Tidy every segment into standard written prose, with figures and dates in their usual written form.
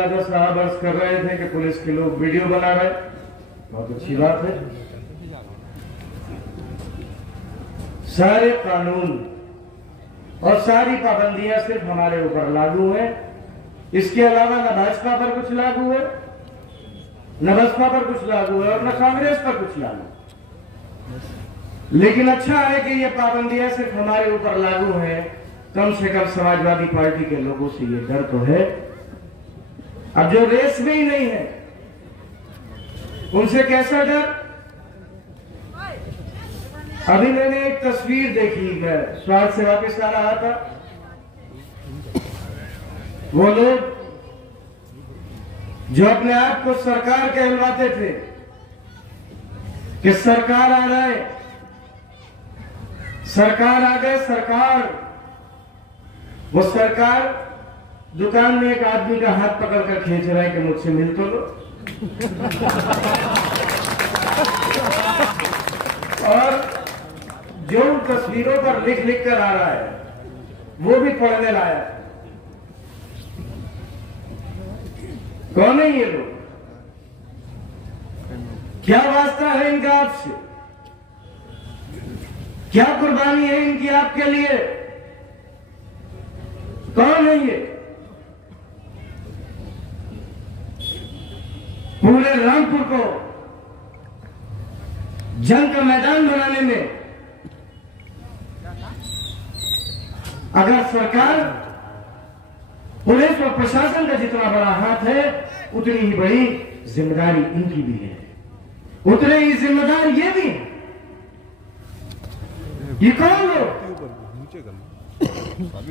साहब अर्ज कर रहे थे कि पुलिस के लोग वीडियो बना रहे, बहुत अच्छी बात है। सारे कानून और सारी पाबंदियां सिर्फ हमारे ऊपर लागू हैं। इसके अलावा न भाजपा पर कुछ लागू है, न बसपा पर कुछ लागू है और न कांग्रेस पर कुछ लागू। लेकिन अच्छा है कि ये पाबंदियां सिर्फ हमारे ऊपर लागू है। कम से कम समाजवादी पार्टी के लोगों से ये डर तो है। अब जो रेस में ही नहीं है उनसे कैसा डर। अभी मैंने एक तस्वीर देखी, मैं स्वास्थ्य से वापस आ रहा था। वो लोग जो अपने आप को सरकार कहलवाते थे कि सरकार आ रहा है, सरकार आ गए, सरकार, वो सरकार दुकान में एक आदमी का हाथ पकड़कर खींच रहा है कि मुझसे मिल तो लो। और जो उन तस्वीरों पर लिख लिख कर आ रहा है वो भी पढ़ने लायक। कौन है ये लोग? क्या वास्ता है इनका आपसे? क्या कुर्बानी है इनकी आपके लिए? कौन है ये? पूरे रामपुर को जंग का मैदान बनाने में अगर सरकार, पुलिस और प्रशासन का जितना बड़ा हाथ है उतनी ही बड़ी जिम्मेदारी इनकी भी है, उतने ही जिम्मेदार ये भी है। ये कौन लोग,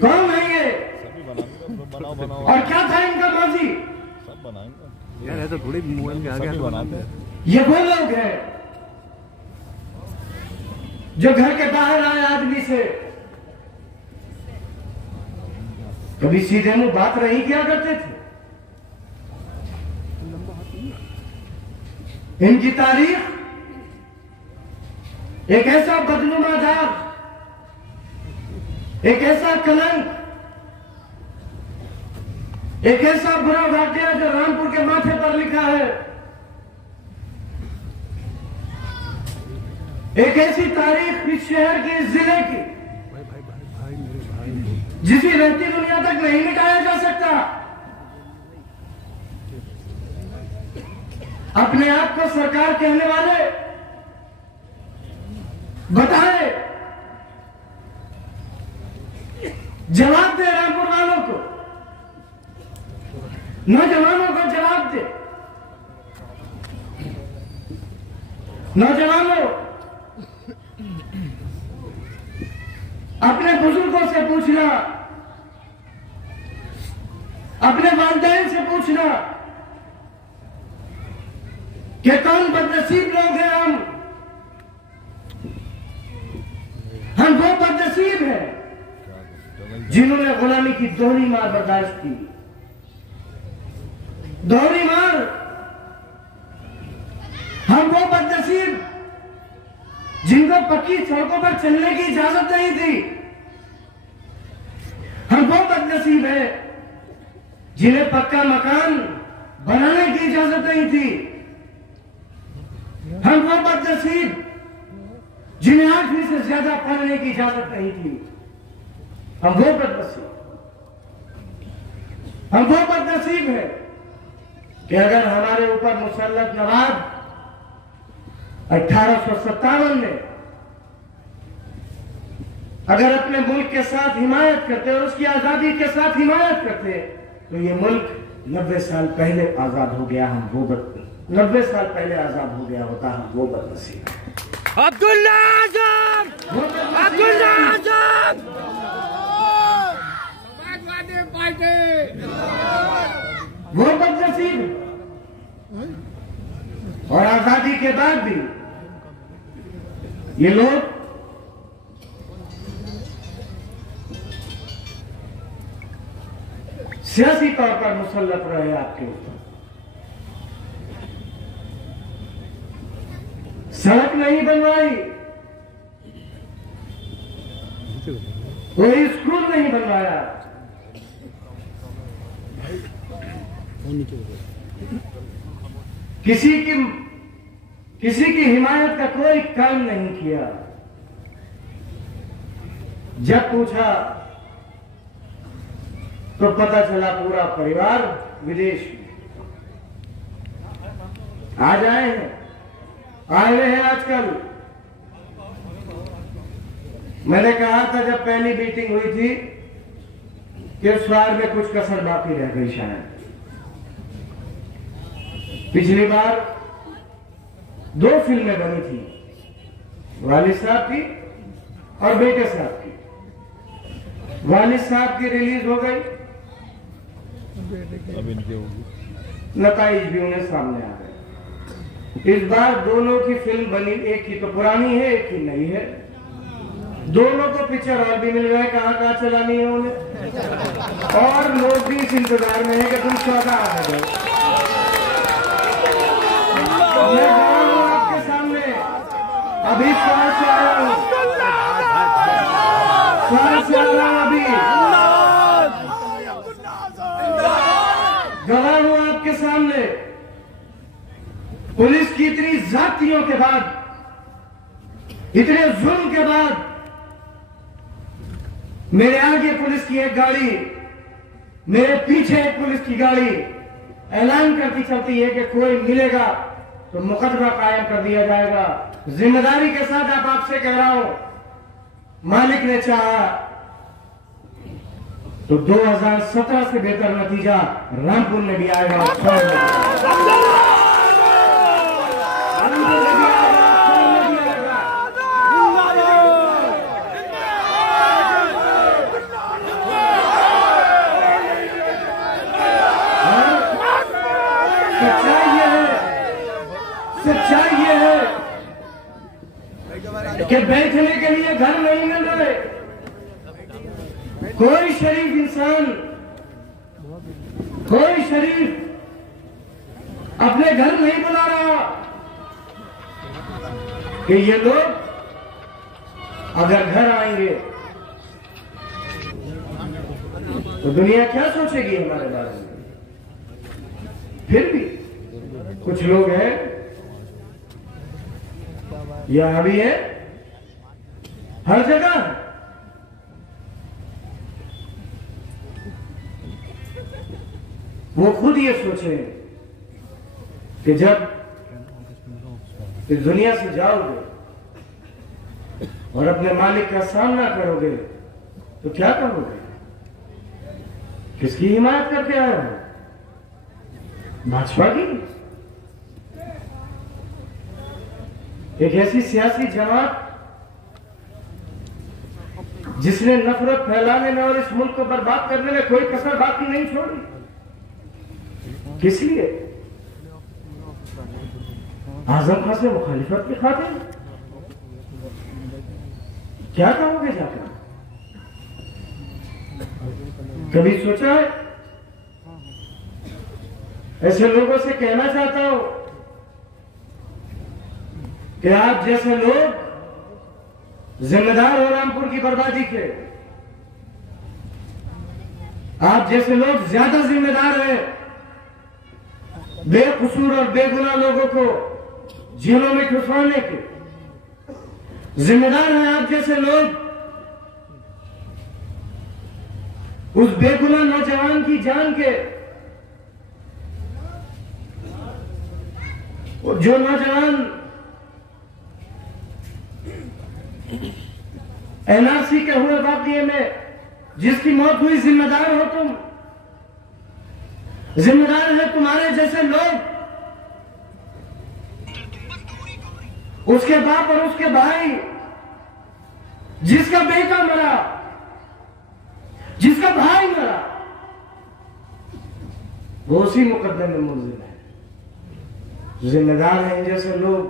कौन है ये और क्या था इनका माजी? सब बनाएंगे यार, ऐसा थोड़ी मोबाइल के आगे बनाते हैं। ये वो लोग हैं जो घर के बाहर आए आदमी से कभी सीधे मुंह बात नहीं किया करते थे। इनकी तारीख एक ऐसा बदनुमा दाग, एक ऐसा कलंक, एक ऐसा बुरा वाकया जो रामपुर के माथे पर लिखा है, एक ऐसी तारीख इस शहर की, इस जिले की, जिसे रहती दुनिया तक नहीं मिटाया जा सकता। अपने आप को सरकार कहने वाले बताए, जवाब दे रामपुर वालों को, नौजवानों को जवाब दे। नौजवानों, अपने बुजुर्गों से पूछना, अपने वालिदैन से पूछना कि कौन बदनसीब लोग हैं हम वो बदनसीब हैं जिन्होंने गुलामी की दोहरी मार बर्दाश्त की। दोहरी मार। हम वो बदनसीब जिनको पक्की सड़कों पर चलने की इजाजत नहीं थी। हम वो बदनसीब है जिन्हें पक्का मकान बनाने की इजाजत नहीं थी। हम वो बदनसीब जिन्हें 8वीं से ज्यादा पढ़ने की इजाजत नहीं थी। हम वो बदनसीब, हम वो बदनसीब है कि अगर हमारे ऊपर मुसल्लत नवाब 1857 में अगर अपने मुल्क के साथ हिमायत करते और उसकी आजादी के साथ हिमायत करते तो ये मुल्क 90 साल पहले आजाद हो गया। हम वो 90 साल पहले आजाद हो गया होता। हम वो बदनसीब। अब्दुल्ला आजम, अब्दुल्ला आजम, समाजवादी पार्टी, वो बदनसीब। और आजादी के बाद भी ये लोग सियासी तौर पर मुसल्लत रहे आपके ऊपर। सड़क नहीं बनवाई, कोई स्कूल नहीं बनवाया, किसी की हिमायत का कोई काम नहीं किया। जब पूछा तो पता चला पूरा परिवार विदेश में। आज आए हुए हैं आजकल। मैंने कहा था जब पहली मीटिंग हुई थी कि उस बार में कुछ कसर बाकी रह गई शायद। पिछली बार 2 फिल्में बनी थी, वालिद साहब की और बेटे साहब की। वालिद साहब की रिलीज हो गई, नताइज भी उन्हें सामने आ गए। इस बार दोनों की फिल्म बनी, एक की तो पुरानी है, एक की नई है। दोनों को पिक्चर हॉल भी मिल गए, कहां चलानी है उन्हें। और लोग भी इस इंतजार में है कि तुम 14 आ गए। मैं गया हूं आपके सामने, अभी शहर से आया हूं, अभी गवाह हूं आपके सामने। पुलिस की इतनी जातियों के बाद, इतने जुल्म के बाद, मेरे आगे पुलिस की एक गाड़ी, मेरे पीछे एक पुलिस की गाड़ी ऐलान करती चलती है कि कोई मिलेगा तो मुकदमा कायम कर दिया जाएगा। जिम्मेदारी के साथ आप आपसे कह रहा हूं, मालिक ने चाहा तो 2017 से बेहतर नतीजा रामपुर में भी आएगा। सच्चाई ये है कि बैठने के लिए घर नहीं मिल रहे। कोई शरीफ इंसान, कोई शरीफ अपने घर नहीं बुला रहा कि ये लोग अगर घर आएंगे तो दुनिया क्या सोचेगी हमारे बारे में। फिर भी कुछ लोग हैं, यहां भी है, हर जगह है। वो खुद ये सोचे कि जब इस दुनिया से जाओगे और अपने मालिक का सामना करोगे तो क्या करोगे? किसकी हिमायत करके आए हो? भाजपा की? एक ऐसी सियासी जमात जिसने नफरत फैलाने में और इस मुल्क को बर्बाद करने में कोई कसर बाकी नहीं छोड़ी। किस लिए? आजम खां से मुखालिफत की खातिर। क्या कहोगे जाकर? कभी सोचा है? ऐसे लोगों से कहना चाहता हूं कि आप जैसे लोग जिम्मेदार हो रामपुर की बर्बादी के। आप जैसे लोग ज्यादा जिम्मेदार हैं बेकसूर और बेगुनाह लोगों को जेलों में घुसवाने के। जिम्मेदार हैं आप जैसे लोग उस बेगुनाह नौजवान की जान के, जो नौजवान एनआरसी के हुए वाकये में जिसकी मौत हुई, जिम्मेदार हो तुम। जिम्मेदार है तुम्हारे जैसे लोग, उसके बाप और उसके भाई, जिसका बेटा मरा, जिसका भाई मरा, वो उसी मुकदमे में मुलजिम है। जिम्मेदार हैं जैसे लोग।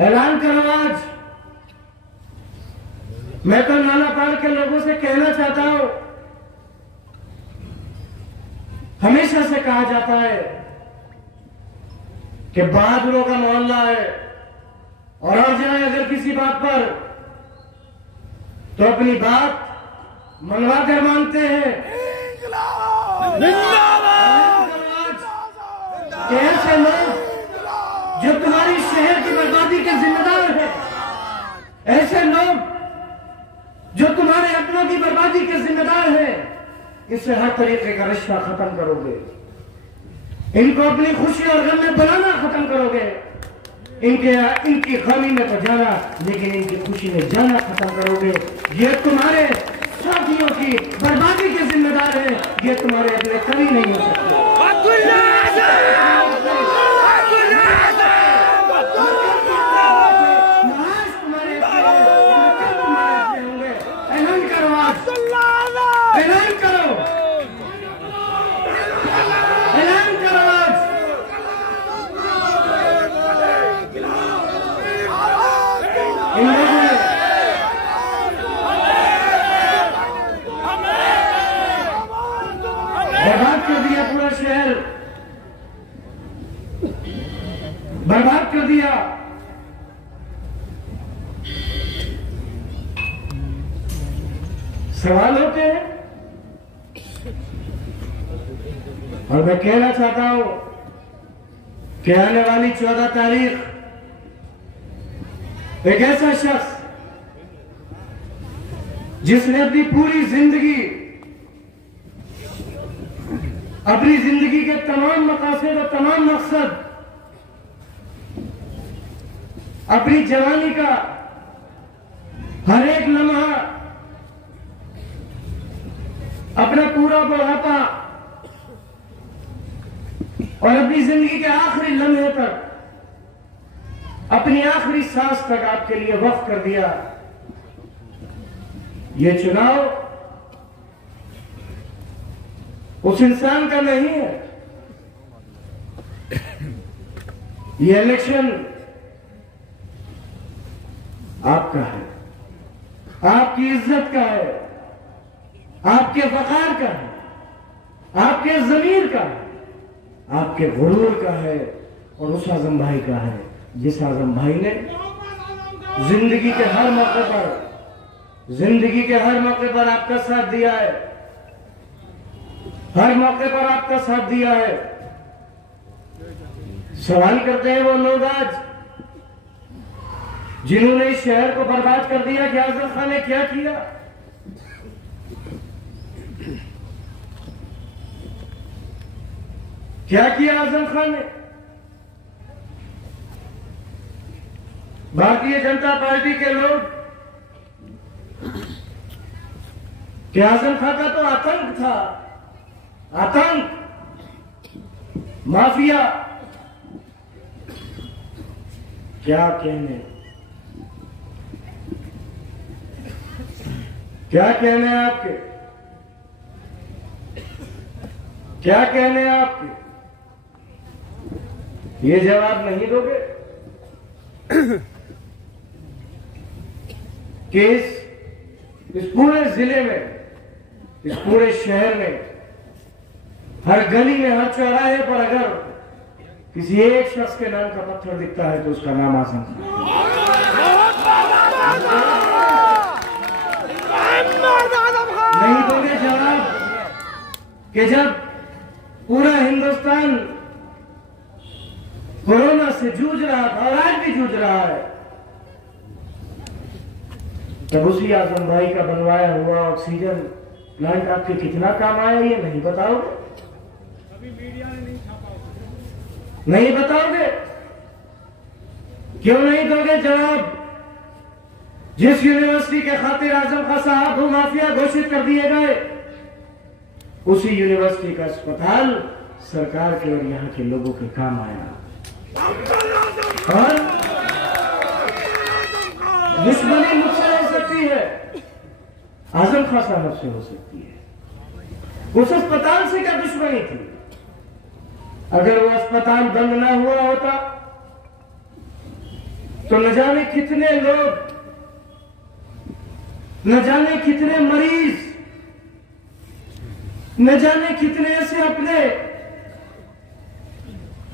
ऐलान करो आज। मैं तो नालापाड़ के लोगों से कहना चाहता हूं, हमेशा से कहा जाता है कि बहादुरों का मोहल्ला है और आ जाए अगर किसी बात पर तो अपनी बात मनवा कर मानते हैं। कि ऐसे लोग जो तुम्हारी शहर की बर्बादी के जिम्मेदार हैं, ऐसे लोग जो तुम्हारे अपनों की बर्बादी के जिम्मेदार हैं, इससे हर तरीके का रिश्ता खत्म करोगे, इनको अपनी खुशी और गम में बनाना खत्म करोगे, इनकी गमी में तो जाना लेकिन इनकी खुशी में जाना खत्म करोगे। ये तुम्हारे साथियों की बर्बादी के जिम्मेदार है, ये तुम्हारे अपने कभी नहीं हो सकते। बर्बाद कर दिया पूरा शहर, बर्बाद कर दिया। सवाल होते हैं और मैं कहना चाहता हूं कि आने वाली 14 तारीख एक ऐसा शख्स जिसने अपनी पूरी जिंदगी, अपनी जिंदगी के तमाम मकासद और तमाम मकसद, अपनी जवानी का हर एक लम्हा, अपना पूरा बुढ़ापा और अपनी जिंदगी के आखिरी लम्हे तक, अपनी आखिरी सांस तक आपके लिए वक्फ कर दिया। ये चुनाव उस इंसान का नहीं है, ये इलेक्शन आपका है, आपकी इज्जत का है, आपके वकार का है, आपके जमीर का है, आपके गुरूर का है और उस आजम भाई का है जिस आजम भाई ने जिंदगी के हर मौके पर, जिंदगी के हर मौके पर आपका साथ दिया है, हर मौके पर आपका साथ दिया है। सवाल करते हैं वो लोग आज जिन्होंने इस शहर को बर्बाद कर दिया कि आजम खान ने क्या किया। क्या किया आजम खान ने? भारतीय जनता पार्टी के लोग कि आजम खान का तो आतंक था, आतंक, माफिया, क्या कहने, क्या कहने आपके, क्या कहने आपके? ये जवाब नहीं दोगे कि इस पूरे जिले में, इस पूरे शहर में, हर गली में, हर चौराहे पर अगर किसी एक शख्स के नाम का पत्थर दिखता है तो उसका नाम आजम खान। नहीं दोगे जवाब कि जब पूरा हिंदुस्तान कोरोना से जूझ रहा था और आज भी जूझ रहा है, तब उसी आजम भाई का बनवाया हुआ ऑक्सीजन प्लांट आपके कितना काम आया ये नहीं बताओगे? अभी मीडिया ने नहीं छापा, नहीं बताओगे? क्यों नहीं दोगे जवाब? जिस यूनिवर्सिटी के खातिर आजम खान साहब को माफिया घोषित कर दिए गए, उसी यूनिवर्सिटी का अस्पताल सरकार के और यहाँ के लोगों के काम आया। और दुश्मनी मुझसे हो सकती है, आजम खान साहब से हो सकती है। उस अस्पताल से क्या दुश्मनी थी? अगर वो अस्पताल बंद ना हुआ होता तो न जाने कितने लोग, न जाने कितने मरीज, न जाने कितने ऐसे अपने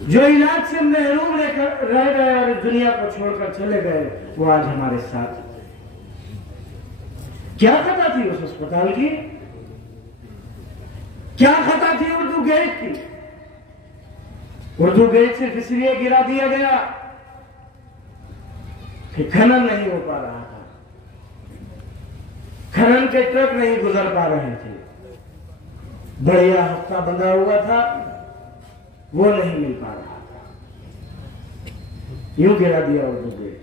जो इलाज से महरूम रह गए और दुनिया को छोड़कर चले गए, वो आज हमारे साथ। क्या खता थी उस अस्पताल की? क्या खता थी उर्दू गेट की? उर्दू गेट सिर्फ इसलिए गिरा दिया गया कि खनन नहीं हो पा रहा था, खनन के ट्रक नहीं गुजर पा रहे थे, बढ़िया हफ्ता बंधा हुआ था वो नहीं मिल पा रहा था, यूं गिरा दिया उर्दू गेट।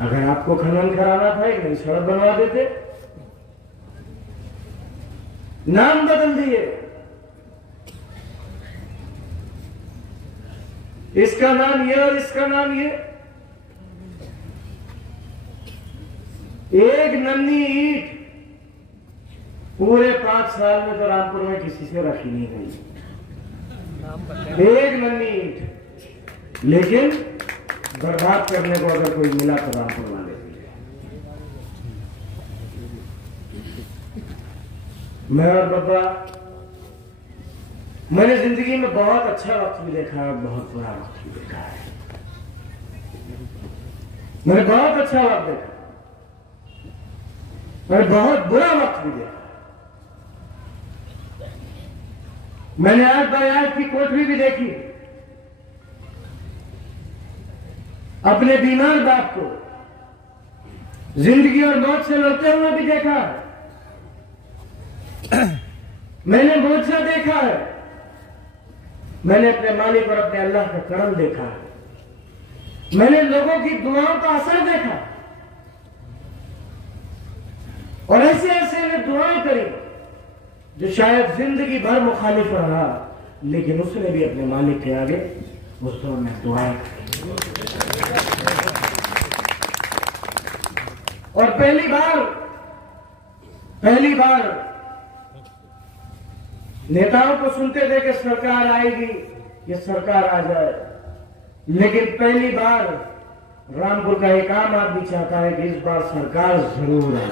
अगर आपको खनन कराना था एक नई सड़क बनवा देते, नाम बदल दिए, इसका नाम ये और इसका नाम ये। एक नन्ही ईंट पूरे 5 साल में तो रामपुर में किसी से रखी नहीं गई, एक नन्ही ईंट। लेकिन बर्बाद करने को अगर कोई मिला तो रामपुर वाले। मैं और बाबा, मैंने जिंदगी में बहुत अच्छा वक्त भी देखा है, बहुत बुरा वक्त भी देखा है। मैंने बहुत अच्छा वक्त देखा, मैंने बहुत बुरा वक्त भी देखा। मैंने आज बायात की कोठरी भी देखी, अपने बीमार बाप को जिंदगी और मौत से लड़ते हुए भी देखा है। मैंने मोर्चा देखा है, मैंने अपने मालिक और अपने अल्लाह का करम देखा है, मैंने लोगों की दुआओं का असर देखा और ऐसे ऐसे ने दुआएं करी जो शायद जिंदगी भर मुखालिफ रहा, लेकिन उसने भी अपने मालिक के आगे उस दौर में दुआएं करी। और पहली बार नेताओं को सुनते थे कि सरकार आएगी, ये सरकार आ जाए, लेकिन पहली बार रामपुर का एक आम आदमी चाहता है कि इस बार सरकार जरूर आए।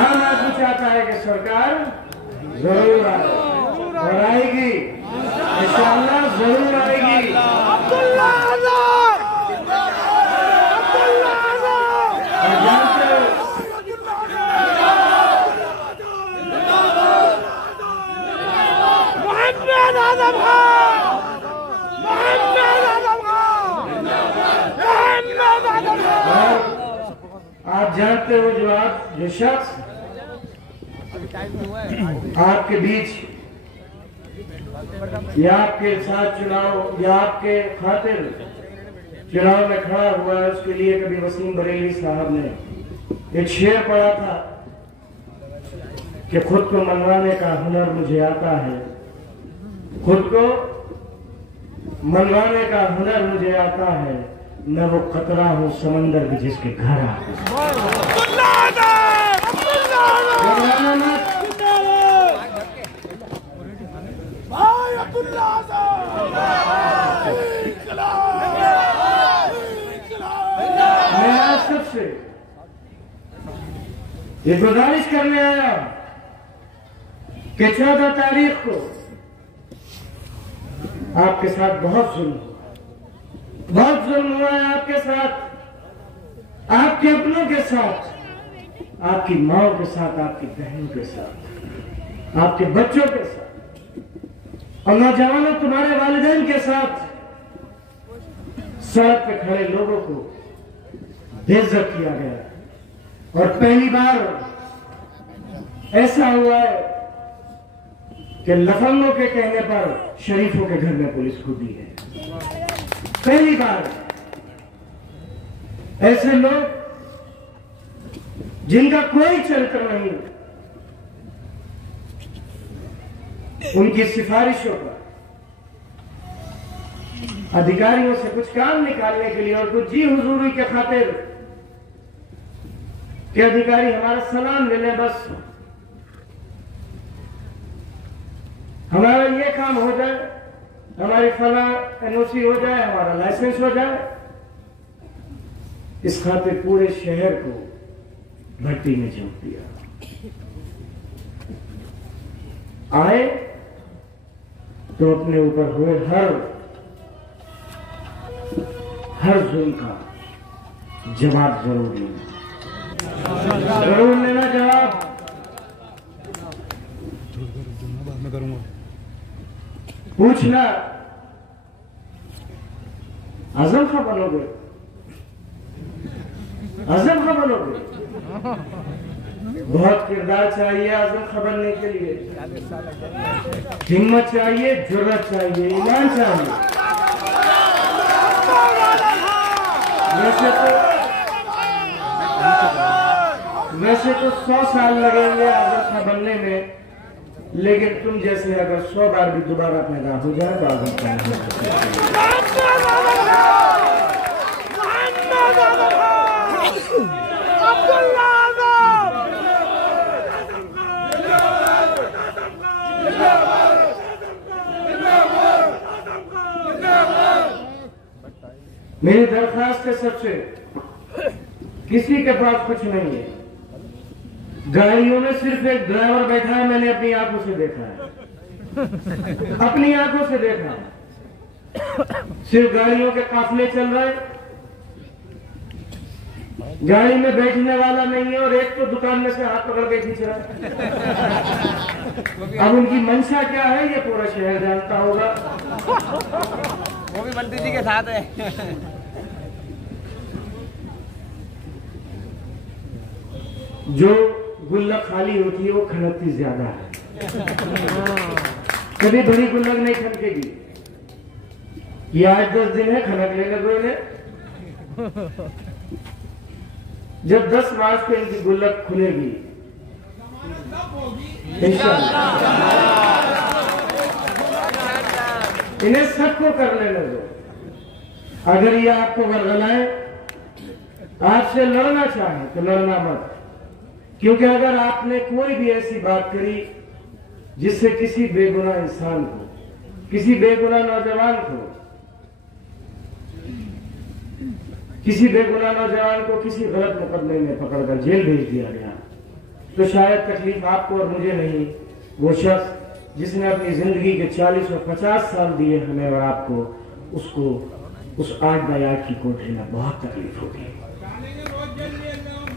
आम आदमी चाहता है कि सरकार जरूर आए और आएगी, इंशाअल्लाह जरूर आएगी। आप जानते हो जो शख्स आपके बीच या आपके साथ चुनाव या आपके खातिर चुनाव में खड़ा हुआ है, उसके लिए कभी वसीम बरेली साहब ने एक शेर पढ़ा था कि खुद को मनवाने का हुनर मुझे आता है, खुद को मनवाने का हुनर मुझे आता है, मैं वो खतरा हूँ समंदर भी जिसके घर आता मैं आज सबसे ये गुजारिश करने आया कि 14 तारीख को आपके साथ बहुत जुल्म हुआ है, आपके साथ, आपके अपनों के साथ, आपकी माओ के साथ, आपकी बहनों के साथ, आपके बच्चों के साथ और नौजवानों तुम्हारे वालिदैन के साथ सड़क पे खड़े लोगों को बेइज्जत किया गया। और पहली बार ऐसा हुआ है कि लफंगों के कहने पर शरीफों के घर में पुलिस कूदी है। पहली बार ऐसे लोग जिनका कोई चरित्र नहीं, उनकी सिफारिशों पर अधिकारियों से कुछ काम निकालने के लिए और कुछ जी हुजूरी के खातिर कि अधिकारी हमारा सलाम ले लें, बस हमारा ये काम हो जाए, हमारी फला एनओसी हो जाए, हमारा लाइसेंस हो जाए, इस खातिर पूरे शहर को भट्टी में झोंक दिया। आए तो अपने ऊपर हुए हर जुल्म का जवाब जरूर लेना, जरूर लेना जवाब। मैं करूंगा। पूछना आजम खां बनोगे, आजम खां बनोगे। बहुत किरदार चाहिए आजम खां बनने के लिए, हिम्मत चाहिए, जुर्रत चाहिए, ईमान चाहिए। वैसे तो 100 साल लगेंगे आजम खां बनने में, लेकिन तुम जैसे अगर 100 बार भी दोबारा पैदा हो जाए तो आजम खां हो सकते। मेरी दरख्वास्त है सबसे, किसी के पास कुछ नहीं है, गाड़ियों में सिर्फ एक ड्राइवर बैठा है, मैंने अपनी आंखों से देखा है, अपनी आंखों से देखा है। सिर्फ गाड़ियों के काफिले चल रहे, गाड़ी में बैठने वाला नहीं है, और एक तो दुकान में से हाथ पकड़ के खींच रहा है। अब उनकी मंशा क्या है ये पूरा शहर जानता होगा। वो भी मंत्री जी के साथ है। जो गुल्लक खाली होती है वो खनकती ज्यादा है, कभी बड़ी गुल्लक नहीं खनकेगी। ये 8-10 दिन है, खनक लेने दो इन्हें। जब 10 मार्च को इनकी गुल्लक खुलेगी इंशाअल्लाह, इन्हें सबको कर लेने दो। अगर ये आपको वर्गलाएं, आपसे लड़ना चाहे तो लड़ना मत, क्योंकि अगर आपने कोई भी ऐसी बात करी जिससे किसी बेगुनाह इंसान को, किसी बेगुनाह नौजवान को, किसी बेगुनाह नौजवान को किसी गलत मुकदमे में पकड़कर जेल भेज दिया गया, तो शायद तकलीफ आपको और मुझे नहीं, वो शख्स जिसने अपनी जिंदगी के 40 और 50 साल दिए हमें और आपको, उसको उस 8x8 की कोठरी में बहुत तकलीफ होगी।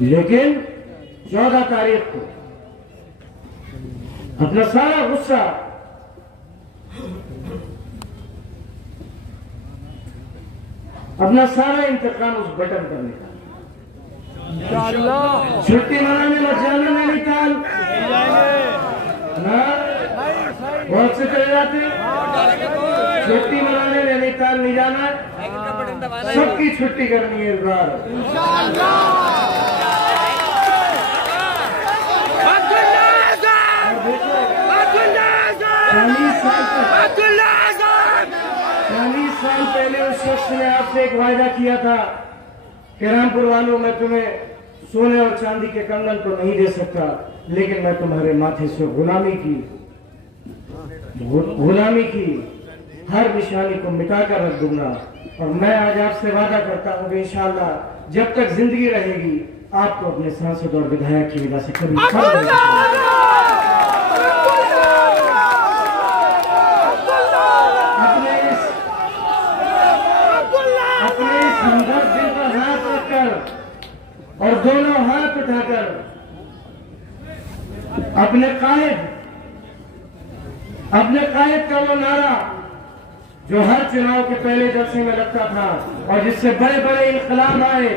लेकिन 14 तारीख को अपना सारा गुस्सा, अपना सारा इंतकाम उस बटन पर निकाल, छुट्टी मनाने लग जाना नैनीताल, बहुत से चले जाते, छुट्टी मनाने नैनीताल नहीं जाना, सबकी छुट्टी करनी है इस बार। 40 साल पहले उस शख्स ने आपसे एक वायदा किया था कि रामपुर वालों, मैं तुम्हें सोने और चांदी के कंगन तो नहीं दे सकता, लेकिन मैं तुम्हारे माथे से गुलामी की हर निशानी को मिटा कर रख दूंगा। और मैं आज आपसे वादा करता हूँ कि इंशाअल्लाह जब तक जिंदगी रहेगी आपको अपने सांसद और विधायक की वजह से कभी हमदर्द दिल पर हाथ रखकर और दोनों हाथ उठाकर अपने कायद का वो नारा जो हर चुनाव के पहले जलसे में लगता था और जिससे बड़े बड़े इनकलाब आए,